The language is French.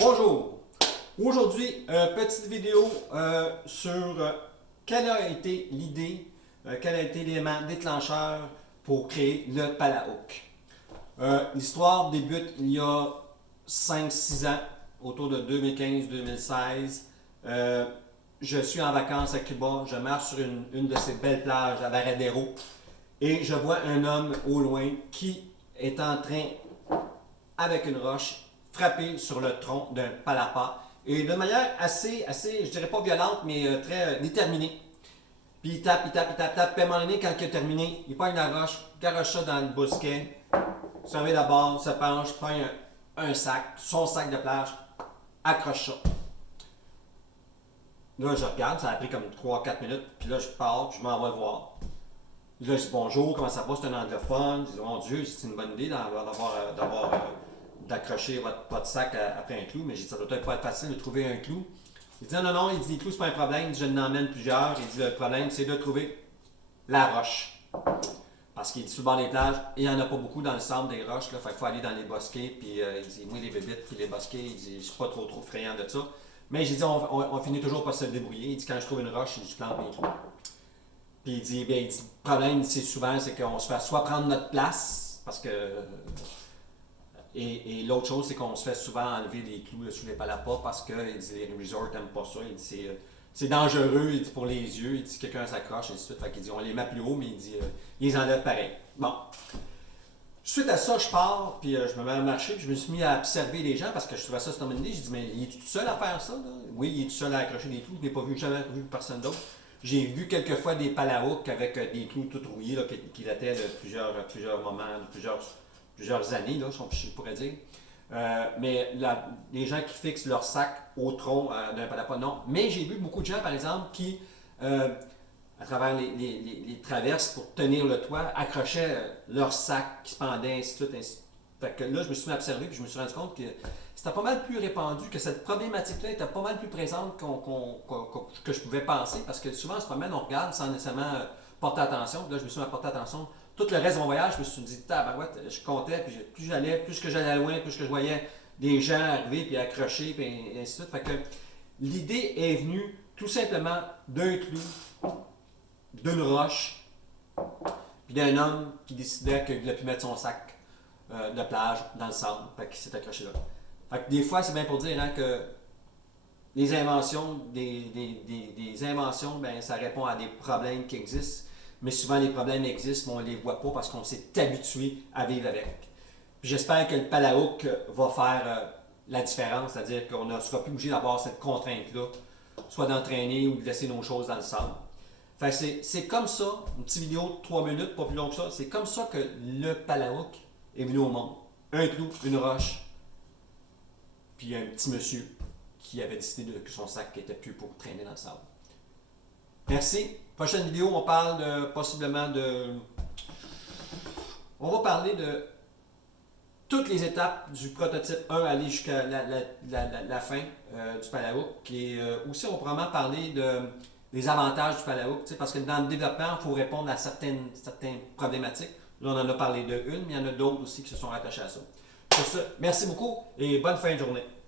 Bonjour! Aujourd'hui, petite vidéo sur quelle a été l'idée, quel a été l'élément déclencheur pour créer le Palahook. L'histoire débute il y a 5-6 ans, autour de 2015-2016. Je suis en vacances à Cuba, je marche sur une de ces belles plages à Varadero et je vois un homme au loin qui est en train, avec une roche, frapper sur le tronc d'un palapa et de manière assez, je dirais pas violente, mais très déterminée. Puis il tape, puis à un moment donné, quand il a terminé, il pogne la roche, garoche ça dans le bousquet, se réveille d'abord, se penche, prend un sac, son sac de plage, accroche ça. Là, je regarde, ça a pris comme 3-4 minutes, puis là, je pars, puis je m'en vais le voir. Là, je dis bonjour, comment ça va, c'est un anglophone. Je dis, mon Dieu, c'est une bonne idée d'accrocher votre sac après un clou, mais j'ai dit, ça doit pas être facile de trouver un clou. Il dit, non, il dit, les clous, c'est pas un problème, il dit, je n'emmène plusieurs. Il dit, le problème, c'est de trouver la roche. Parce qu'il dit, sur le bord des plages, il n'y en a pas beaucoup dans le sable des roches, là, fait qu'il faut aller dans les bosquets, puis il dit, moi, les bébites, puis les bosquets, il dit, je suis pas trop friand de ça. Mais j'ai dit, on finit toujours par se débrouiller. Il dit, quand je trouve une roche, je plante mes clous. Puis il dit, le problème, c'est souvent, c'est qu'on se fait soit prendre notre place, parce que. Et l'autre chose, c'est qu'on se fait souvent enlever des clous sous les palapas parce que il dit, les resorts n'aiment pas ça. Il dit, c'est dangereux il dit, pour les yeux. Il dit, quelqu'un s'accroche, et ainsi de suite. Fait qu'il dit, on les met plus haut, mais il dit, ils les enlèvent pareil. Bon. Suite à ça, je pars, puis je me mets à marcher, puis je me suis mis à observer les gens parce que je trouvais ça cette idée. J'ai dit, mais il est tout seul à faire ça, là? Oui, il est tout seul à accrocher des clous. Je n'ai pas vu, jamais vu personne d'autre. J'ai vu quelques fois des Palahooks avec des clous tout rouillés là, qui dataient de plusieurs moments, de plusieurs années, là, je pourrais dire. Mais les gens qui fixent leur sac au tronc d'un palapa, non. Mais j'ai vu beaucoup de gens, par exemple, qui, à travers les traverses pour tenir le toit, accrochaient leur sac qui se pendait, ainsi de suite, ainsi de suite. Fait que là, je me suis observé et je me suis rendu compte que c'était pas mal plus répandu, que cette problématique-là était pas mal plus présente que je pouvais penser, parce que souvent, on se promène, on regarde sans nécessairement porter attention. Puis là, je me suis mis à porter attention. Tout le reste de mon voyage, je me suis dit, tabarouette, je comptais, puis plus que j'allais loin, plus que je voyais des gens arriver, puis accrocher, puis ainsi de suite. Fait que l'idée est venue tout simplement d'un clou, d'une roche, puis d'un homme qui décidait qu'il voulait plus mettre son sac de plage dans le sable, fait qu'il s'est accroché là. Fait que des fois, c'est bien pour dire que les inventions, des inventions, ben, ça répond à des problèmes qui existent, mais souvent les problèmes existent, mais on ne les voit pas parce qu'on s'est habitué à vivre avec. Puis j'espère que le Palahook va faire la différence, c'est-à-dire qu'on ne sera plus obligé d'avoir cette contrainte-là, soit d'entraîner ou de laisser nos choses dans le sable. Fait que c'est comme ça, une petite vidéo de 3 minutes, pas plus long que ça, c'est comme ça que le Palahook est venu au monde. Un clou, une roche, puis un petit monsieur qui avait décidé que son sac n'était plus pour traîner dans le sable. Merci. Prochaine vidéo, on parle possiblement de... On va parler de toutes les étapes du prototype 1 aller jusqu'à la fin du Palahook. Et aussi, on va probablement parler des avantages du Palahook, parce que dans le développement, il faut répondre à certaines problématiques. Là, on en a parlé de une, mais il y en a d'autres aussi qui se sont rattachées à ça. Pour ça, merci beaucoup et bonne fin de journée.